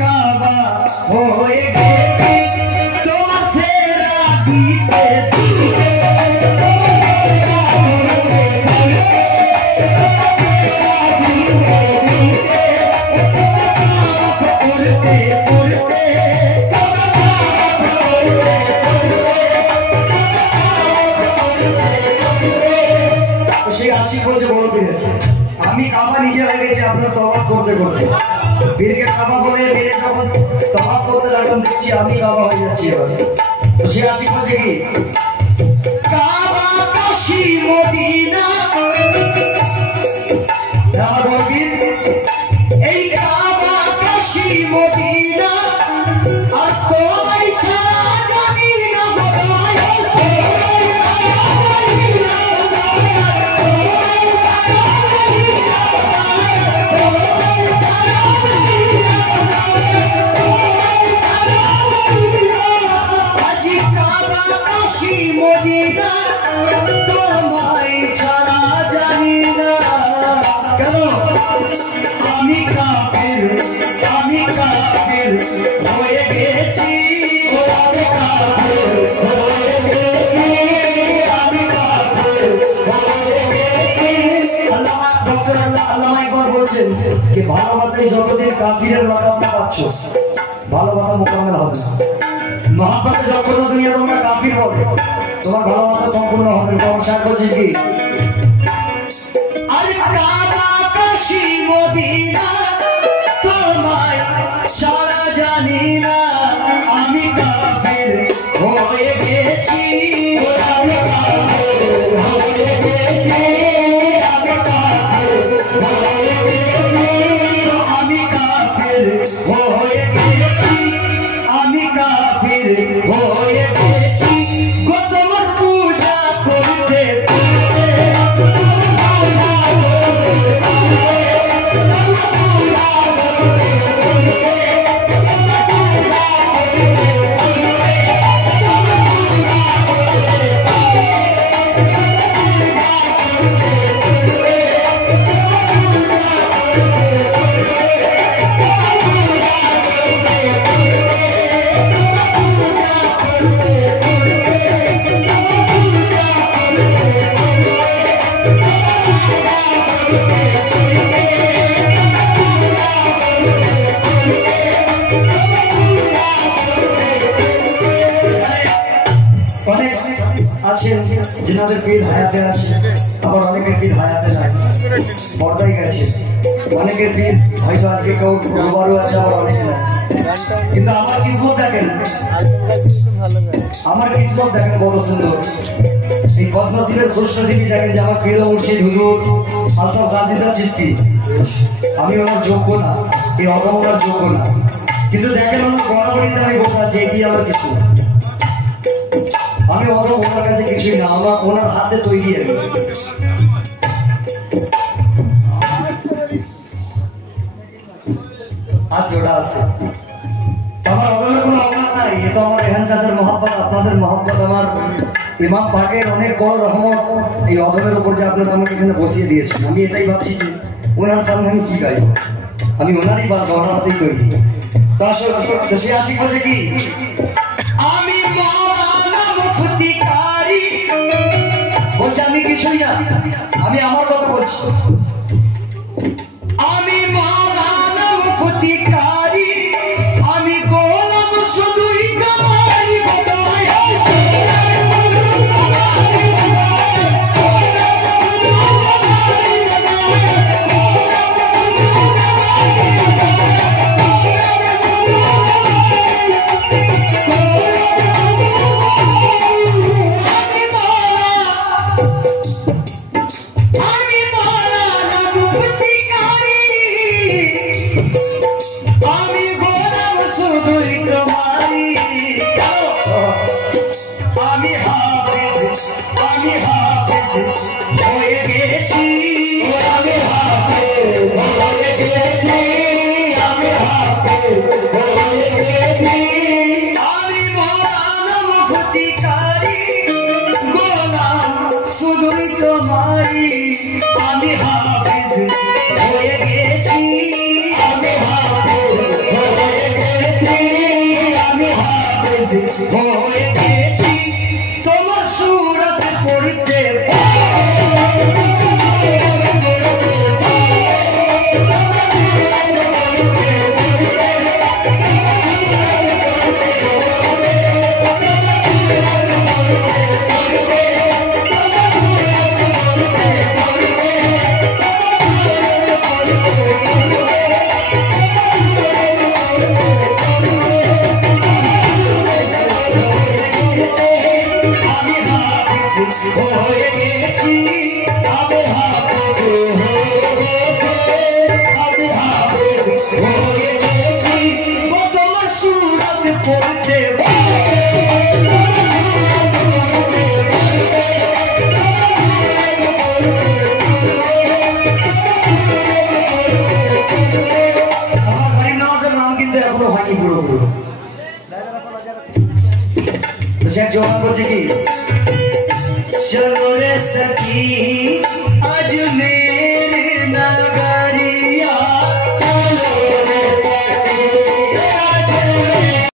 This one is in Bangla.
কাবা হয়ে গেছি তোমার ফেরা দিতে আমি কাবা নিজে হয়ে গেছি আপনার তওয়াফ করতে করতে বীরকে কাবা বলে বীর যখন তওয়াফ করতে লাগলাম দেখছি আমি কাবা হয়ে যাচ্ছি এবার তো সে আশিক বলছে কি কাবা কাশী মদিনা আমার বীর এই কাবা কাশী মদিনা আর তোমায় ছাড়া জানি না कि ভালোবাসায় যতদিন কাফিরের লাগাম না পাচ্ছ ভালোবাসা মোকাবেলা হবে না মহব্বতে যখন দুনিয়া তোমরা কাফির বলে তোমার ভালোবাসা সম্পূর্ণ হবে না তোমার সাথে বলছি কি আরে কাবা কাশী মদিনা তোমায় ছাড়া জানি না আমি কাফির হয়ে গেছি আমি কাফির হয়ে গেছি আমি কাফির হয়ে গেছি আমি কাফির হয়ে গেছি আমি কাফির হয়ে গেছি গো তোমার পূজা করতে जिन्होंने पीर हायाते आछे आबार अनेकेर पीर हायाते नाई बर्दाई गेछे अनेकेर पीर हयतो आजके केउ गुरुबारও আছে আবার অনেকে নাই কিন্তু আমার কিসমত দেখেন আমার কিসমত দেখেন কত সুন্দর এই বদনসিবের খুশনসিবি দেখেন যে আমার প্রিয় মুর্শিদ হুজুর আলতাফ গাজী সাহেব চিশতি আমি ওনার যোগ্য না এই অগমনার যোগ্য না কিন্তু দেখেন ওনার বরাবরই আমি বসে আছি এটি আমার কিছু আমি অত ওনার কাছে কিছুই না আমার ওনার হাতে তৈরি আছে ওটা আছে আমার অদমের কোনো অকাত নাই এ তো আমার রেহান চাচার মহব্বত আপনাদের মহব্বত আমার ইমাম পাকের অনেক বড় রহমত এই অদমের উপর যে আপনারা আমাকে এখানে বসিয়ে দিয়েছেন আমি এটাই ভাবছি যে ওনার সামনে আমি কি গাইব আমি ওনারই বাদ ওনার হাতেই তৈরি তা সে আশিক বলছে কি আমি বলছি আমি কিছুই না আমি আমার কথা বলছি আমি মাওলানা মুফতিকারী আমি গোলাম শুধুই তোমারই খোদায় আমি হাফেজ হয়ে গেছি আমি হাফেজ হয়ে হয়ে গেছি তোমার সুরত পড়িতে জমা করছে কি চলো রে সখী